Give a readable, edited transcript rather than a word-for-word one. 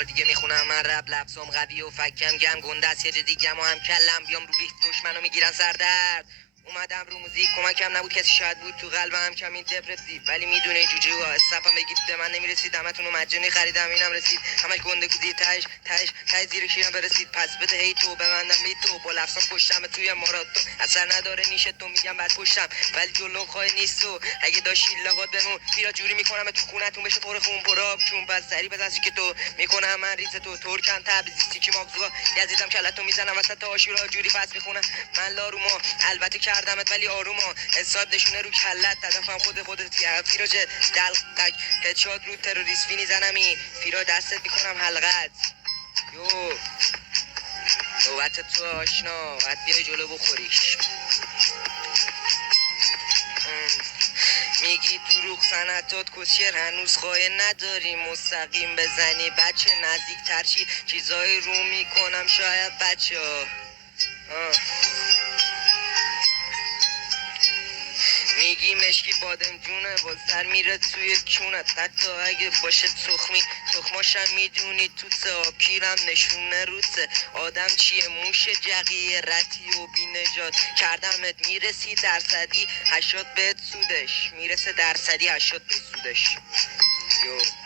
بار دیگه میخونم من رب لفظم قوی و فکم گم گنده است یه دیگم و هم کلم بیام رو بیخ دشمنو میگیرن سردرد اومدم رو موزیک کمکم نبود کسی شاید بود تو قلبم کمی دپرسید ولی میدونه جوجو استفم بگید به من نمیرسید همتون رو مجانی خریدم اینم رسید همش گنده گوزی تهش زیر شیرم برسید پس بده هی تو ببندم بی تو با لفظم پشتم توی ماراتون اثر نداره نیشت تو میگم بعد پشتم ولی جلو خواهی نیست تو اگه داشتی لغات بمون پیرا جوری میکنم تو خونتون بشه پر خون پراب چون بس سری بزنسی که تو میکنم من ریز تو ترکم تبریزی که ماغزوا یزیدم کلتو میزنم وسط آشورا جوری پس میخونم من لاروما البته کردمت ولی آروما حساب نشونه رو کلت هدفم خودت فیراج دلقک هدشات رو تروریست فینی زنمی فیرا دستت میکنم حلقت یو نوبت تو آشنا باید بیای جلو بخوریش میگی دروغ سنتات کشیر هنوز خواهی نداری مستقیم بزنی بچه نزدیک ترشی چیزایی رو میکنم شاید بچه ها میگی مشکی بادم جونه با سر میره توی کونت حتی اگه باشه تخماشم میدونی توسه آب کیرم نشونه روسه آدم چیه موشه جقیه رتی و بی نجات کردمت میرسی درصدی 80 بهت سودش میرسه درصدی 80 به سودش یو